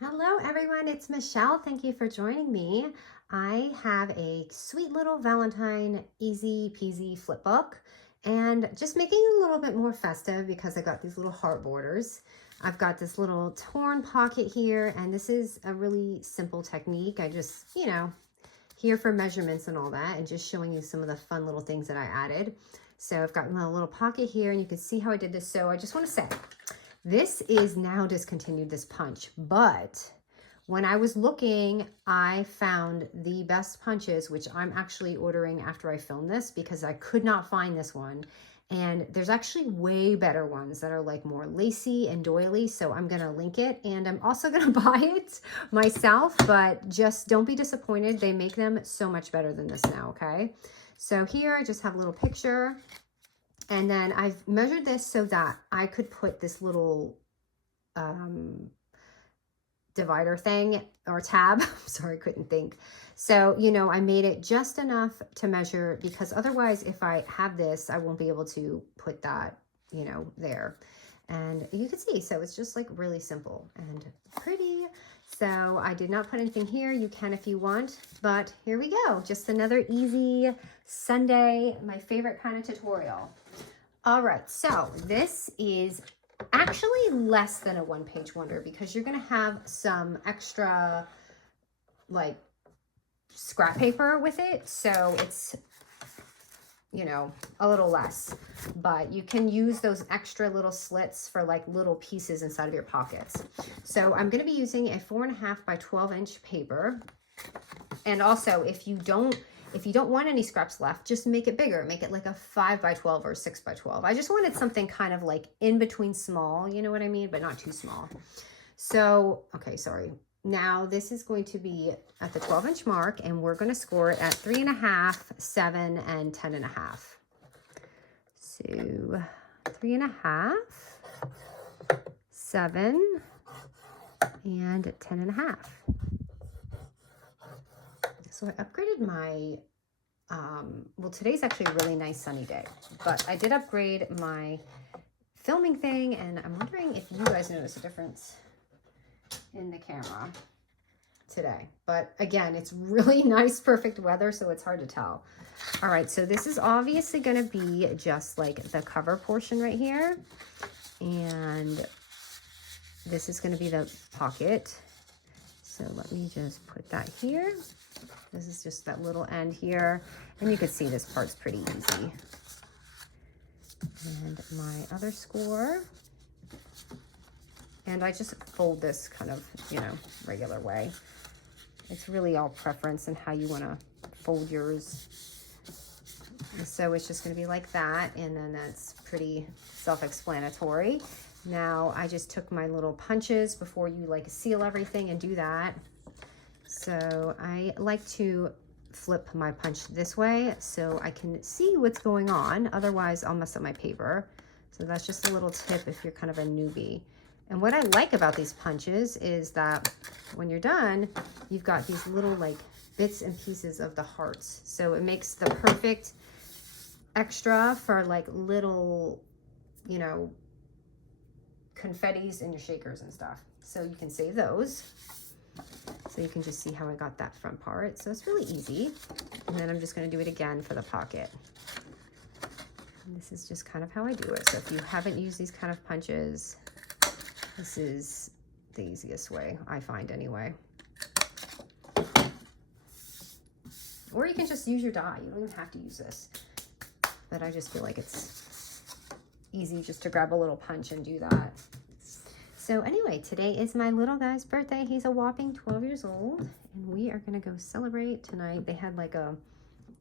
Hello everyone, it's Michelle. Thank you for joining me. I have a sweet little Valentine easy peasy flip book and just making it a little bit more festive because I got these little heart borders. I've got this little torn pocket here, and this is a really simple technique. I just, here for measurements and all that, and just showing you some of the fun little things that I added. So I've got my little pocket here, and you can see how I did this. So I just want to say, this is now discontinued, this punch, but when I was looking, I found the best punches, which I'm actually ordering after I film this because I could not find this one. And there's actually way better ones that are like more lacy and doily. So I'm going to link it, and I'm also going to buy it myself, but just don't be disappointed. They make them so much better than this now. Okay. So here I just have a little picture. And then I've measured this so that I could put this little divider thing or tab. Sorry, I couldn't think. So, I made it just enough to measure, because otherwise if I have this, I won't be able to put that, there. And you can see, so it's just like really simple and pretty. So I did not put anything here. You can if you want, but here we go. Just another easy Sunday, my favorite kind of tutorial. All right, so this is actually less than a one-page wonder because you're going to have some extra like scrap paper with it. So it's, a little less, but you can use those extra little slits for like little pieces inside of your pockets. So I'm going to be using a 4.5 by 12 inch paper. And also, if you don't want any scraps left, just make it bigger. Make it like a 5 by 12 or 6 by 12. I just wanted something kind of like in between small, you know what I mean? But not too small. So, okay, sorry. Now this is going to be at the 12-inch mark, and we're going to score it at 3.5, 7, and 10.5. So 3.5, 7, and 10.5. So I upgraded my, well, today's actually a really nice sunny day, but I did upgrade my filming thing, and I'm wondering if you guys notice a difference in the camera today. But again, it's really nice, perfect weather, so it's hard to tell. All right, so this is obviously going to be just like the cover portion right here, and this is going to be the pocket. So let me just put that here. This is just that little end here, and you can see this part's pretty easy. And my other score, and I just fold this kind of, regular way. It's really all preference and how you want to fold yours. So it's just going to be like that, and then that's pretty self-explanatory. Now I just took my little punches before you like seal everything and do that. So I like to flip my punch this way so I can see what's going on. Otherwise I'll mess up my paper. So that's just a little tip if you're kind of a newbie. And what I like about these punches is that when you're done, you've got these little like bits and pieces of the hearts. So it makes the perfect extra for like little, confettis in your shakers and stuff. So you can save those. So you can just see how I got that front part. So it's really easy. And then I'm just going to do it again for the pocket. And this is just kind of how I do it. So if you haven't used these kind of punches, this is the easiest way, I find anyway. Or you can just use your die. You don't even have to use this. But I just feel like it's easy just to grab a little punch and do that. So anyway, today is my little guy's birthday. He's a whopping 12 years old, and we are going to go celebrate tonight. They had like a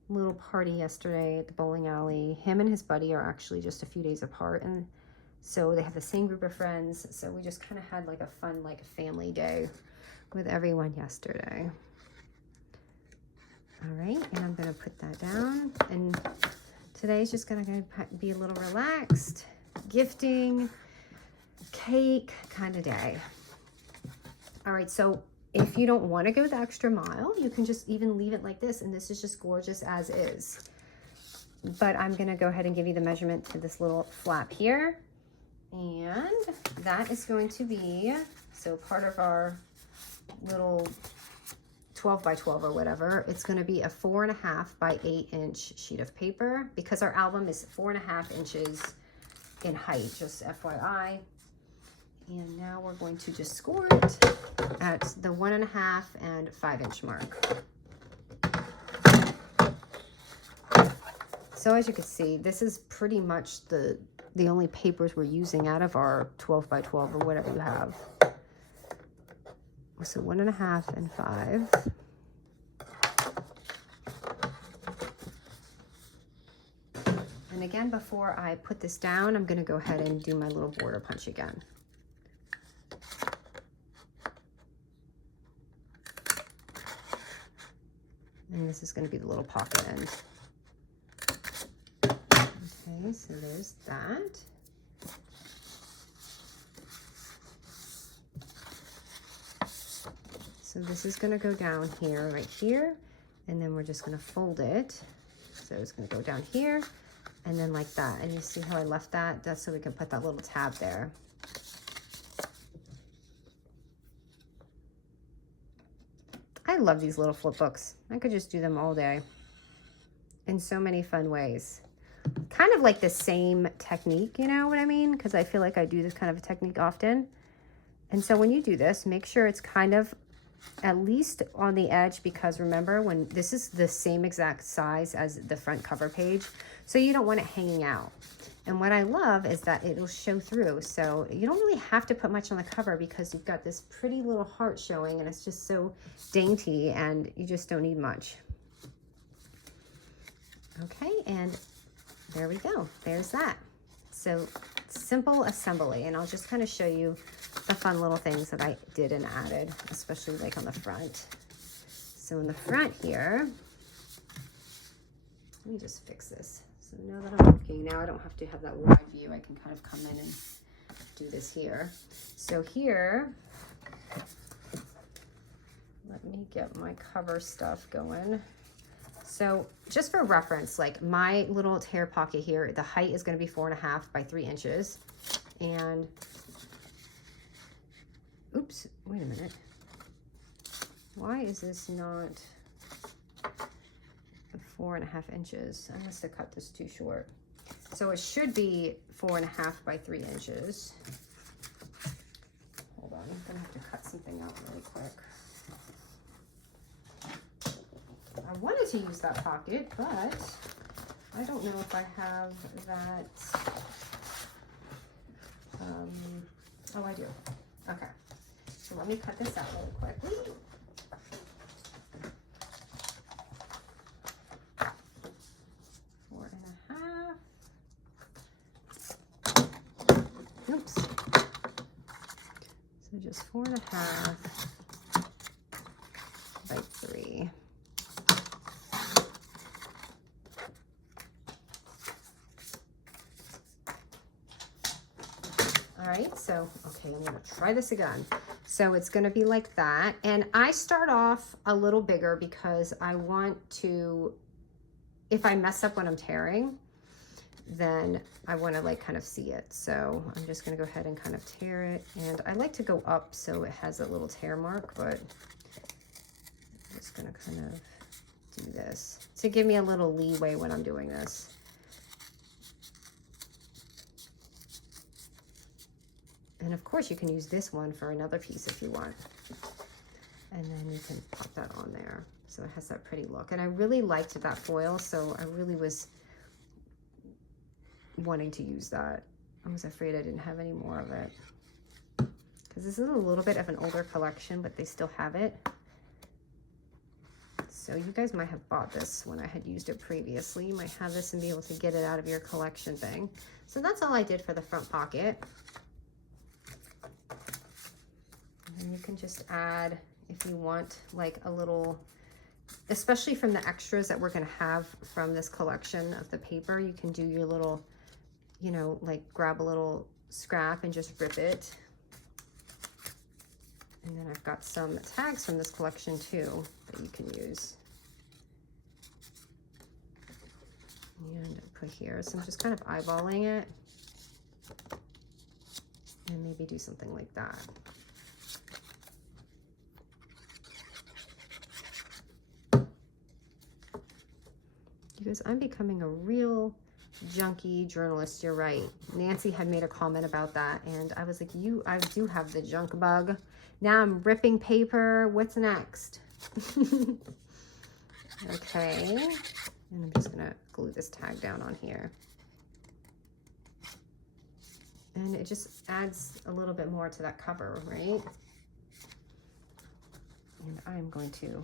little party yesterday at the bowling alley. Him and his buddy are actually just a few days apart, and so they have the same group of friends. So we just kind of had like a fun like family day with everyone yesterday. All right, and I'm going to put that down, and today's just going to be a little relaxed, gifting, cake kind of day. All right, so if you don't want to go the extra mile, you can just even leave it like this, and this is just gorgeous as is. But I'm going to go ahead and give you the measurement to this little flap here, and that is going to be, so part of our little 12 by 12 or whatever, it's going to be a 4.5 by 8 inch sheet of paper because our album is 4.5 inches in height, just FYI. And now we're going to just score it at the 1.5 and 5 inch mark. So as you can see, this is pretty much the only papers we're using out of our 12 by 12 or whatever you have. So 1.5 and 5. And again, before I put this down, I'm going to go ahead and do my little border punch again. And this is going to be the little pocket end. Okay, so there's that. So this is going to go down here, right here, and then we're just going to fold it. So it's going to go down here, and then like that. And you see how I left that? That's so we can put that little tab there. I love these little flip books. I could just do them all day in so many fun ways. Kind of like the same technique, you know what I mean? Because I feel like I do this kind of a technique often. And so when you do this, make sure it's kind of at least on the edge, because remember, when this is the same exact size as the front cover page, so you don't want it hanging out. And what I love is that it'll show through, so you don't really have to put much on the cover because you've got this pretty little heart showing, and it's just so dainty, and you just don't need much. Okay, and there we go. There's that. So simple assembly, and I'll just kind of show you the fun little things that I did and added, especially like on the front. So in the front here, let me just fix this. So now that I'm working, now I don't have to have that wide view. I can kind of come in and do this here. So here, let me get my cover stuff going. So just for reference, like my little tear pocket here, the height is going to be 4.5 by 3 inches. And oops, wait a minute. Why is this not 4.5 inches? I must have cut this too short. So it should be 4.5 by 3 inches. Hold on, I'm gonna have to cut something out really quick. I wanted to use that pocket, but I don't know if I have that. Oh, I do. Okay. So let me cut this out really quickly. Oops. So just 4.5 by 3. All right, so, okay, I'm gonna try this again. So it's gonna be like that. And I start off a little bigger because I want to, if I mess up when I'm tearing, then I wanna like kind of see it. So I'm just gonna go ahead and kind of tear it. And I like to go up so it has a little tear mark, but I'm just gonna kind of do this to give me a little leeway when I'm doing this. And of course you can use this one for another piece if you want. And then you can pop that on there. So it has that pretty look. And I really liked that foil, so I really was wanting to use that. I was afraid I didn't have any more of it. Because this is a little bit of an older collection, but they still have it. So you guys might have bought this when I had used it previously. You might have this and be able to get it out of your collection thing. So that's all I did for the front pocket. And you can just add, if you want, like a little, especially from the extras that we're gonna have from this collection of the paper, you can do your little, you know, like grab a little scrap and just rip it. And then I've got some tags from this collection too that you can use. And put here, so I'm just kind of eyeballing it. And maybe do something like that. because I'm becoming a real junkie journalist. You're right. Nancy had made a comment about that, and I was like, I do have the junk bug. Now I'm ripping paper. What's next? Okay, and I'm just gonna glue this tag down on here. And it just adds a little bit more to that cover, right? And I'm going to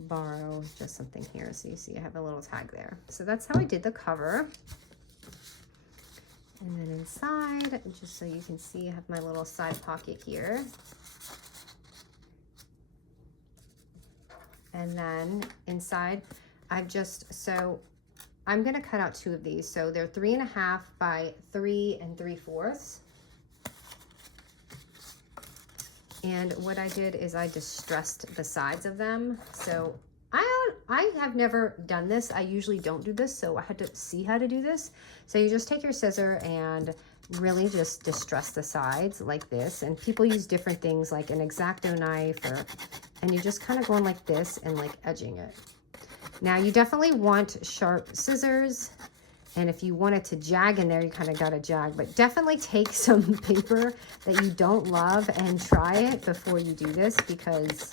borrow just something here so you see I have a little tag there. So that's how I did the cover. And then inside, just so you can see, I have my little side pocket here. And then inside, I'm gonna cut out 2 of these. So they're 3.5 by 3 3/4. And what I did is I distressed the sides of them. So I have never done this. I usually don't do this, so I had to see how to do this. So you just take your scissor and really just distress the sides like this. And people use different things like an X-Acto knife, and you just kind of going like this and like edging it. Now you definitely want sharp scissors. And if you want it to jag in there, you kind of got to jag, but definitely take some paper that you don't love and try it before you do this, because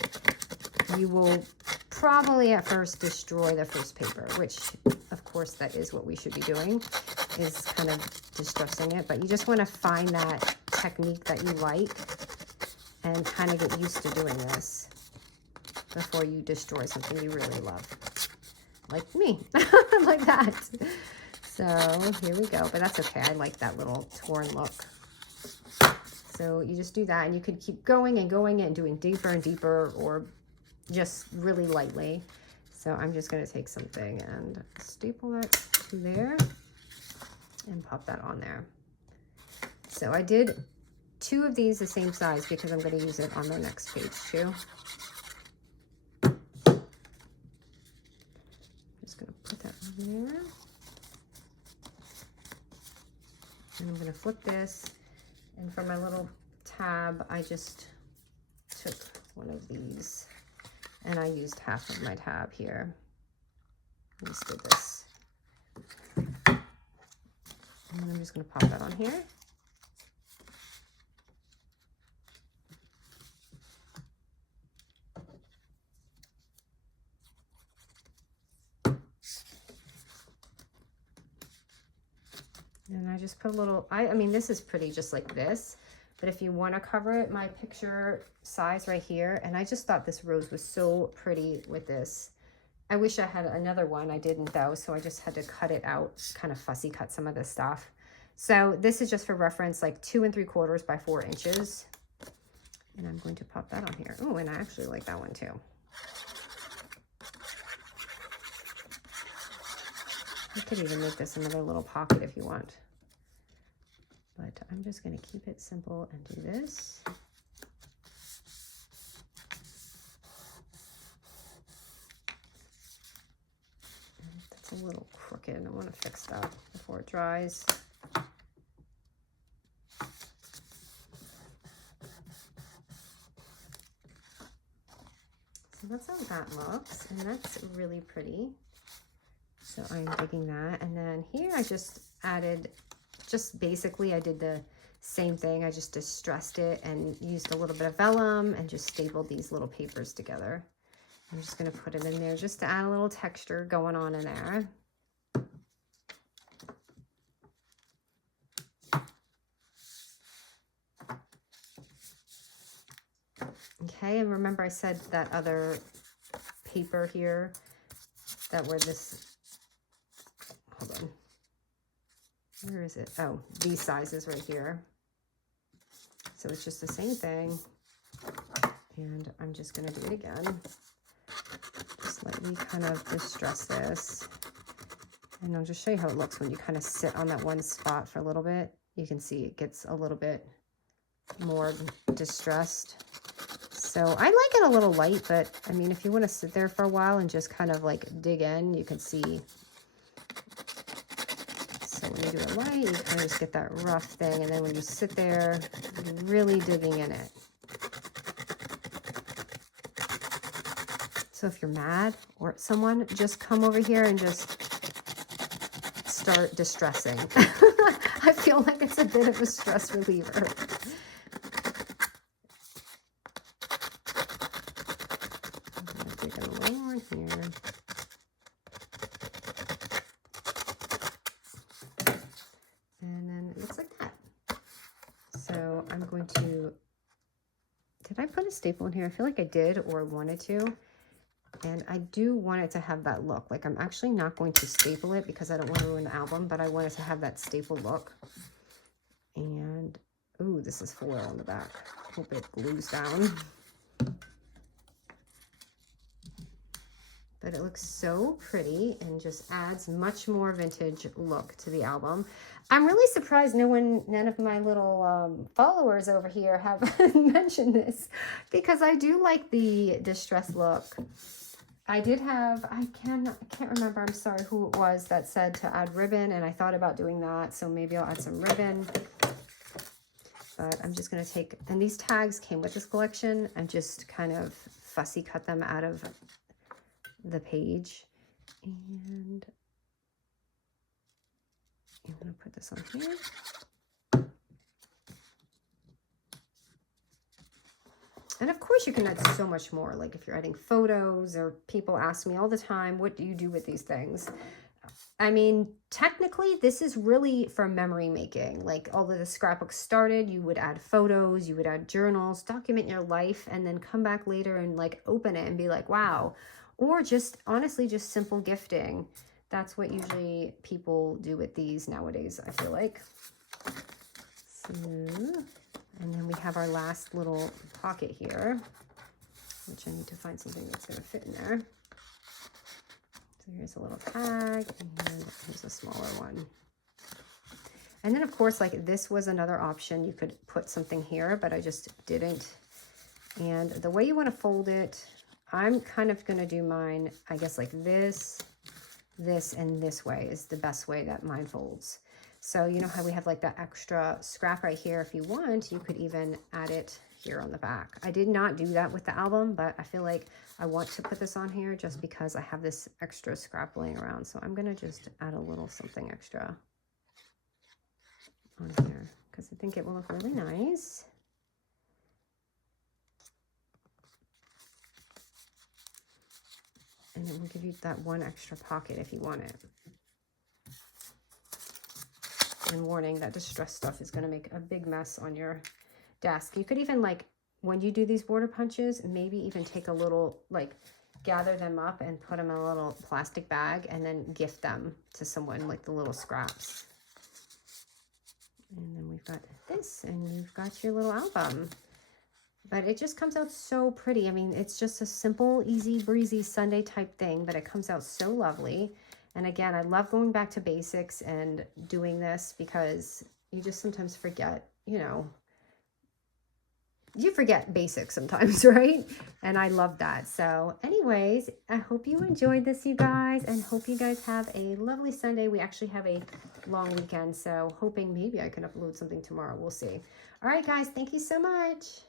you will probably at first destroy the first paper, which of course that is what we should be doing, is kind of distressing it. But you just want to find that technique that you like and kind of get used to doing this before you destroy something you really love. Like me, like that. So here we go, but that's okay. I like that little torn look. So you just do that, and you could keep going and going and doing deeper and deeper, or just really lightly. So I'm just gonna take something and staple that to there and pop that on there. So I did 2 of these the same size because I'm gonna use it on the next page too. Just gonna put that on there. And I'm going to flip this, and for my little tab, I just took one of these, and I used half of my tab here. I just did this. And I'm just going to pop that on here. And I just put a little, I mean, this is pretty just like this, but if you want to cover it, my picture size right here, and I just thought this rose was so pretty with this. I wish I had another one. I didn't though, so I just had to cut it out, kind of fussy cut some of this stuff. So this is just for reference, like 2 3/4 by 4 inches. And I'm going to pop that on here. Oh, and I actually like that one too. You could even make this another little pocket if you want. But I'm just going to keep it simple and do this. That's a little crooked. I want to fix that before it dries. So that's how that looks, and that's really pretty. So I'm digging that. And then here I just added, basically I did the same thing. I just distressed it and used a little bit of vellum and just stapled these little papers together. I'm just going to put it in there just to add a little texture going on in there. Okay, and remember I said that other paper here that were this, hold on, where is it? Oh, these sizes right here. So it's just the same thing, and I'm just going to do it again. Just lightly kind of distress this, and I'll just show you how it looks when you kind of sit on that one spot for a little bit. You can see it gets a little bit more distressed. So I like it a little light, but I mean, if you want to sit there for a while and just kind of like dig in, you can see. So when you do it light, you kind of just get that rough thing, and then when you sit there, you're really digging in it. So if you're mad or at someone, just come over here and just start distressing. I feel like it's a bit of a stress reliever. I'm going to dig a little more in here. And then it looks like that. So I'm going to, did I put a staple in here? I feel like I did or wanted to. And I do want it to have that look. Like I'm actually not going to staple it because I don't want to ruin the album, but I want it to have that staple look. And, ooh, this is foil on the back. Hope it glues down. But it looks so pretty and just adds much more vintage look to the album. I'm really surprised none of my little followers over here have mentioned this, because I do like the distressed look. I did have, I can't remember, I'm sorry who it was that said to add ribbon, and I thought about doing that, so maybe I'll add some ribbon. But I'm just going to take, and these tags came with this collection, and just kind of fussy cut them out of the page. And I'm going to put this on here. And of course you can add so much more, like if you're adding photos, or people ask me all the time, what do you do with these things? I mean, technically this is really for memory making. Like, although the scrapbook started, you would add photos, you would add journals, document your life, and then come back later and like open it and be like, wow. Or just honestly, just simple gifting. That's what usually people do with these nowadays, I feel like. So, and then we have our last little pocket here, which I need to find something that's going to fit in there. So here's a little tag, and here's a smaller one. And then, of course, like this was another option. You could put something here, but I just didn't. And the way you want to fold it, I'm kind of going to do mine, I guess, like this, and this way is the best way that mine folds. So you know how we have like that extra scrap right here? If you want, you could even add it here on the back. I did not do that with the album, but I feel like I want to put this on here just because I have this extra scrap laying around. So I'm going to just add a little something extra on here because I think it will look really nice. And it will give you that one extra pocket if you want it. And warning, that distressed stuff is going to make a big mess on your desk. You could even, like, when you do these border punches, maybe even take a little, like, gather them up and put them in a little plastic bag and then gift them to someone, like the little scraps. And then we've got this, and you've got your little album. But it just comes out so pretty. I mean, it's just a simple, easy breezy Sunday type thing, but it comes out so lovely. And again, I love going back to basics and doing this because you just sometimes forget, you know, you forget basics sometimes, right? And I love that. So anyways, I hope you enjoyed this, you guys, and hope you guys have a lovely Sunday. We actually have a long weekend, so hoping maybe I can upload something tomorrow. We'll see. All right, guys, thank you so much.